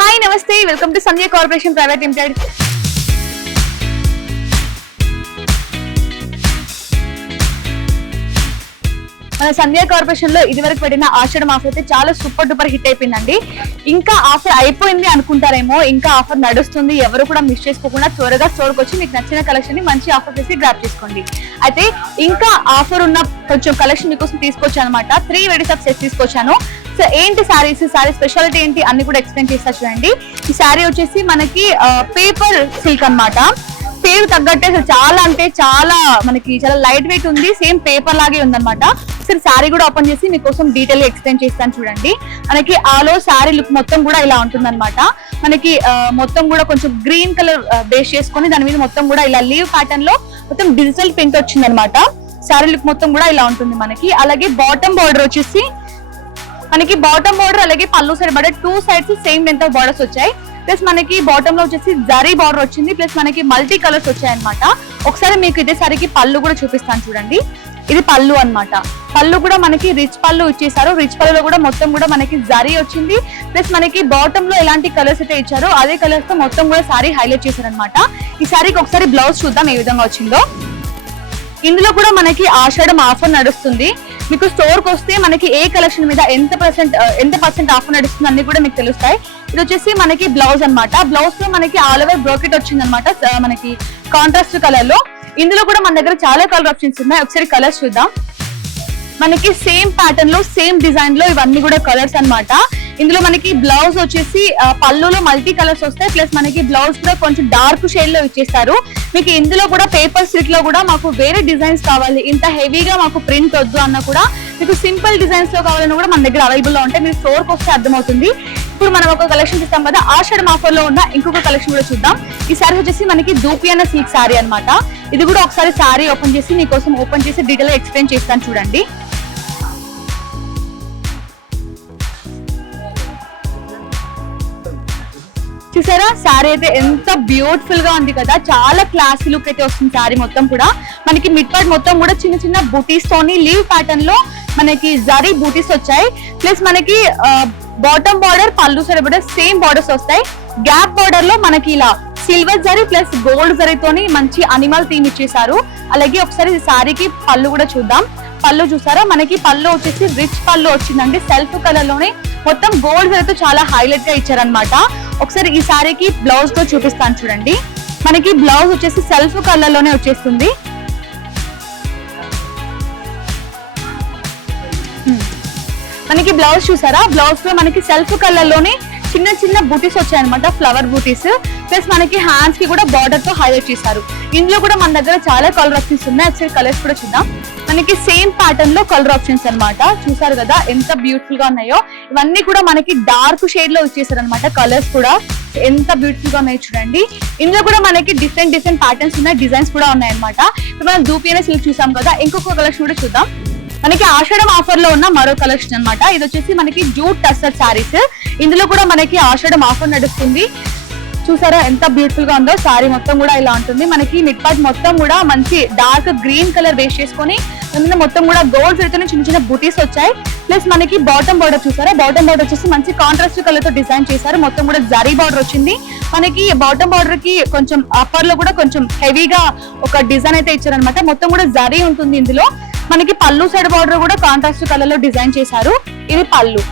Hi, Namaste. Welcome to Sandhya Corporation Private Limited. మన సంధ్యా corporation లో ఇది వరకు పెట్టిన ఆషాఢం ఆఫర్ అయితే చాలా సూపర్ డూపర్ హిట్ అయిపోయిందండి. ఇంకా ఆఫర్ అయిపోయింది అనుకుంటారేమో, ఇంకా ఆఫర్ నడుస్తుంది. ఎవరు కూడా మిస్ చేసుకోకుండా త్వరగా స్టోర్కి వచ్చి మీకు నచ్చిన కలెక్షన్ ని మంచి ఆఫర్ చేసి గ్రాప్ చేసుకోండి. అయితే ఇంకా ఆఫర్ ఉన్న కొంచెం కలెక్షన్ మీకోసం తీసుకొచ్చాను అనమాట. 3 వెరైటీస్ ఆఫ్ సెట్స్ తీసుకొచ్చాను. సో ఏంటి సారీస్, సారీ స్పెషాలిటీ ఏంటి అన్ని కూడా ఎక్స్ప్లెయిన్ చేస్తా చూడండి. ఈ సారీ వచ్చేసి మనకి పేపర్ సిల్క్ అన్నమాట. పేరు తగ్గట్టే చాలా అంటే చాలా మనకి చాలా లైట్ వెయిట్ ఉంది, సేమ్ పేపర్ లాగే ఉందన్నమాట. సరే సారీ కూడా ఓపెన్ చేసి మీకోసం డీటెయిల్ గా ఎక్స్ప్లెయిన్ చేస్తాను చూడండి. మనకి ఆల్ ఓవర్ సారీ లుక్ మొత్తం కూడా ఇలా ఉంటుందన్నమాట. మనకి మొత్తం కూడా కొంచెం గ్రీన్ కలర్ బేస్ చేసుకొని దాని మీద మొత్తం కూడా ఇలా లీవ్ ప్యాటర్న్ లో మొత్తం డిజిటల్ ప్రింట్ వచ్చిందనమాట. సారీ లుక్ మొత్తం కూడా ఇలా ఉంటుంది మనకి. అలాగే బాటమ్ బార్డర్ వచ్చేసి మనకి బాటమ్ బార్డర్ అలాగే పళ్ళు side border 2 sides same length of borders వచ్చాయి. ప్లస్ మనకి బాటమ్ లో వచ్చేసి జరీ బార్డర్ వచ్చింది. ప్లస్ మనకి మల్టీ కలర్స్ వచ్చాయి అనమాట. ఒకసారి మీకు ఇదే సారీకి పళ్ళు కూడా చూపిస్తాను చూడండి. ఇది పళ్ళు అన్నమాట. పళ్ళు కూడా మనకి రిచ్ పళ్ళు ఇచ్చేసారు. రిచ్ పళ్ళులో కూడా మొత్తం కూడా మనకి జరీ వచ్చింది. ప్లస్ మనకి బాటమ్ లో ఎలాంటి కలర్స్ అయితే ఇచ్చారో అదే కలర్స్ తో మొత్తం కూడా సారీ హైలైట్ చేశారు అనమాట. ఈ సారీకి ఒకసారి బ్లౌజ్ చూద్దాం ఏ విధంగా వచ్చిందో. ఇందులో కూడా మనకి ఆషాఢం ఆఫర్ నడుస్తుంది. మీకు స్టోర్ కి వస్తే మనకి ఏ కలెక్షన్ మీద ఎంత పర్సెంట్ ఆఫర్ నడుస్తుంది అన్ని కూడా మీకు తెలుస్తాయి. ఇది వచ్చేసి మనకి బ్లౌజ్ అన్నమాట. బ్లౌజ్ లో మనకి ఆల్ ఓవర్ బ్రోకెట్ వచ్చింది అనమాట, మనకి కాంట్రాస్ట్ కలర్ లో. ఇందులో కూడా మన దగ్గర చాలా కలర్ ఆప్షన్స్ ఉన్నాయి. ఒకసారి కలర్స్ చూద్దాం. మనకి సేమ్ ప్యాటర్న్ లో సేమ్ డిజైన్ లో ఇవన్నీ కూడా కలర్స్ అన్నమాట. ఇందులో మనకి బ్లౌజ్ వచ్చేసి పళ్ళులో మల్టీ కలర్స్ వస్తాయి. ప్లస్ మనకి బ్లౌజ్ కూడా కొంచెం డార్క్ షేడ్ లో ఇచ్చేస్తారు. మీకు ఇందులో కూడా పేపర్ సిల్క్ లో కూడా మాకు వేరే డిజైన్స్ కావాలి, ఇంత హెవీగా మాకు ప్రింట్ వద్దు అన్న కూడా మీకు సింపుల్ డిజైన్స్ లో కావాలన్నా కూడా మన దగ్గర అవైలబుల్ లో ఉంటాయి. మీరు స్టోర్ కి వస్తే అర్థమవుతుంది. ఇప్పుడు మనం ఒక కలెక్షన్ చూస్తాం కదా, ఆషాఢం ఆఫర్ లో ఉన్న ఇంకొక కలెక్షన్ కూడా చూద్దాం. ఈ సారీ వచ్చేసి మనకి దూపియానా సిల్క్ సారీ అన్నమాట. ఇది కూడా ఒకసారి సారీ ఓపెన్ చేసి మీకోసం ఓపెన్ చేసి డీటెయిల్ గా ఎక్స్ప్లెయిన్ చేస్తాను చూడండి. చూసారా సారీ అయితే ఎంత బ్యూటిఫుల్ గా ఉంది కదా, చాలా క్లాసీ లుక్ అయితే వస్తుంది సారీ మొత్తం కూడా. మనకి మిడ్ పార్ట్ మొత్తం కూడా చిన్న చిన్న బూటీస్ తోని లీవ్ ప్యాటర్న్ లో మనకి జరీ బూటీస్ వచ్చాయి. ప్లస్ మనకి బాటమ్ బార్డర్ పళ్ళు సైడ్ బార్డర్ సేమ్ బార్డర్స్ వస్తాయి. గ్యాప్ బార్డర్ లో మనకి ఇలా సిల్వర్ జరీ ప్లస్ గోల్డ్ జరీతోని మంచి అనిమల్ థీమ్ ఇచ్చేసారు. అలాగే ఒకసారి సారీకి పళ్ళు కూడా చూద్దాం. పళ్ళు చూసారా, మనకి పళ్ళు వచ్చేసి రిచ్ పళ్ళు వచ్చిందండి. సెల్ఫ్ కలర్ లోనే మొత్తం గోల్డ్ జరీతో చాలా హైలైట్ గా ఇచ్చారనమాట. ఒకసారి ఈ సారీకి బ్లౌజ్ తో చూపిస్తాను చూడండి. మనకి బ్లౌజ్ వచ్చేసి సెల్ఫ్ కలర్ లోనే వచ్చేస్తుంది. మనకి బ్లౌజ్ చూసారా, బ్లౌజ్ లో మనకి సెల్ఫ్ కలర్ లోనే చిన్న చిన్న బూటీస్ వచ్చాయన్నమాట, ఫ్లవర్ బూటీస్. ప్లస్ మనకి హ్యాండ్స్ కి కూడా బార్డర్ తో హైలైట్ చేశారు. ఇందులో కూడా మన దగ్గర చాలా కలర్ ఆప్షన్స్ ఉన్నాయి. ఒకసారి కలర్స్ కూడా చూద్దాం. మనకి సేమ్ ప్యాటర్న్ లో కలర్ ఆప్షన్స్ అన్నమాట. చూసారు కదా ఎంత బ్యూటిఫుల్ గా ఉన్నాయో. ఇవన్నీ కూడా మనకి డార్క్ షేడ్ లో వచ్చేసారు అనమాట. కలర్స్ కూడా ఎంత బ్యూటిఫుల్ గా ఉన్నాయి చూడండి. ఇందులో కూడా మనకి డిఫరెంట్ ప్యాటర్న్స్ ఉన్నాయి, డిజైన్స్ కూడా ఉన్నాయి అనమాట. ఇప్పుడు మనం దూపియానా సిల్క్ చూసాం కదా, ఇంకొక కలెక్షన్ కూడా చూద్దాం. మనకి ఆషాఢం ఆఫర్ లో ఉన్న మరో కలెక్షన్ అన్నమాట. ఇది వచ్చేసి మనకి జూట్ టస్సర్ సారీస్. ఇందులో కూడా మనకి ఆషాఢం ఆఫర్ నడుస్తుంది. చూసారా ఎంత బ్యూటిఫుల్ గా ఉందో. సారీ మొత్తం కూడా ఇలా ఉంటుంది. మనకి మిడ్ పార్ట్ మొత్తం కూడా మంచి డార్క్ గ్రీన్ కలర్ బేస్ చేసుకొని మొత్తం కూడా గోల్డ్ జరీతో చిన్న చిన్న బూటీస్ వచ్చాయి. ప్లస్ మనకి బాటమ్ బార్డర్ చూసారా, బాటమ్ బార్డర్ వచ్చేసి మంచి కాంట్రాస్ట్ కలర్ తో డిజైన్ చేశారు. మొత్తం కూడా జరీ బార్డర్ వచ్చింది. మనకి బాటమ్ బార్డర్ కి కొంచెం అప్పర్ లో కూడా కొంచెం హెవీగా ఒక డిజైన్ అయితే ఇచ్చారనమాట. మొత్తం కూడా జరీ ఉంటుంది ఇందులో. మనకి పళ్ళు సైడ్ బార్డర్ కూడా కాంట్రాస్ట్ కలర్ లో డిజైన్ చేశారు. ఇది పళ్ళు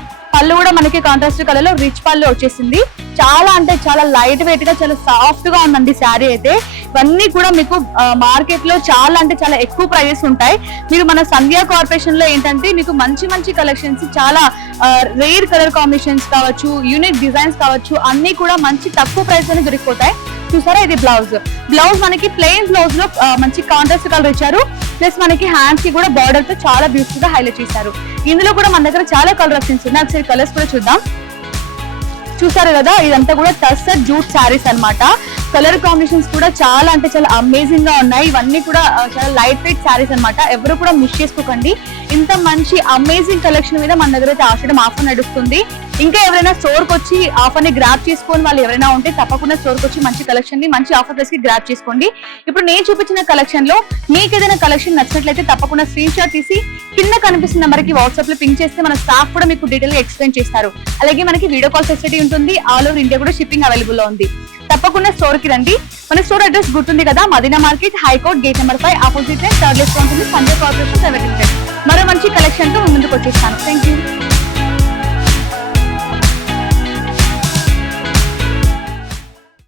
కూడా మనకి కాంట్రాస్ట్ కలర్ లో రిచ్ పళ్ళు వచ్చేసింది. చాలా అంటే చాలా లైట్ వెయిట్ గా చాలా సాఫ్ట్ గా ఉందండి శారీ అయితే. ఇవన్నీ కూడా మీకు మార్కెట్ లో చాలా అంటే చాలా ఎక్కువ ప్రైజెస్ ఉంటాయి. మీరు మన సంధ్యా కార్పొరేషన్ లో ఏంటంటే మీకు మంచి కలెక్షన్స్, చాలా రేర్ కలర్ కాంబినేషన్స్ కావచ్చు, యూనిక్ డిజైన్స్ కావచ్చు, అన్ని కూడా మంచి తక్కువ ప్రైస్ అని దొరికిపోతాయి. చూసారా ఇది బ్లౌజ్ మనకి ప్లెయిన్ బ్లౌజ్ లో మంచి కాంట్రాస్ట్ కలర్ ఇచ్చారు. ప్లస్ మనకి హ్యాండ్స్ కి కూడా బార్డర్ తో చాలా బ్యూటిఫుల్ గా హైలైట్ చేశారు. ఇందులో కూడా మన దగ్గర చాలా కలర్ ఆప్షన్స్ ఉన్నాయి. ఒకసారి కలర్స్ కూడా చూద్దాం. చూసారు కదా, ఇదంతా కూడా టస్సర్ జూట్ శారీస్ అన్నమాట. కలర్ కాంబినేషన్స్ కూడా చాలా అంటే చాలా అమేజింగ్ గా ఉన్నాయి. ఇవన్నీ కూడా చాలా లైట్ వెయిట్ శారీస్ అన్నమాట. ఎవరు కూడా మిస్ చేసుకోకండి. ఇంత మంచి అమేజింగ్ కలెక్షన్ మీద మన దగ్గర అయితే ఆషాఢం ఆఫర్ నడుస్తుంది. ఇంకా ఎవరైనా స్టోర్ కి వచ్చి ఆఫర్ ని గ్రాప్ చేసుకొని వాళ్ళు ఎవరైనా ఉంటే తప్పకుండా స్టోర్ కి వచ్చి మంచి కలెక్షన్ ని మంచి ఆఫర్ ప్రైస్ కి గ్రాప్ చేసుకోండి. ఇప్పుడు నేను చూపించిన కలెక్షన్ లో మీకు ఏదైనా కలెక్షన్ నచ్చినట్లయితే తప్పకుండా స్క్రీన్ షాట్ తీసి కింద కనిపిస్తున్న నెంబర్ కి వాట్సాప్ లో పింక్ చేస్తే మన స్టాఫ్ కూడా మీకు డీటెయిల్ గా ఎక్స్ప్లెయిన్ చేస్తారు. అలాగే మనకి వీడియో కాల్ ఫెసిలిటీ ఉంటుంది. ఆల్ ఓవర్ ఇండియా కూడా షిప్పింగ్ అవైలబుల్ లో ఉంది. తప్పకుండా స్టోర్ కి రండి. మన స్టోర్ అడ్రస్ గుర్తుంది కదా, Madina market, high court, gate number 5 opposite third left ఉంటుంది, సంజయ్ కార్పొరేషన్ ప్రైవేట్ లిమిటెడ్. మరో మంచి కలెక్షన్ తో ముందుకు వచ్చేస్తాను. Thank you.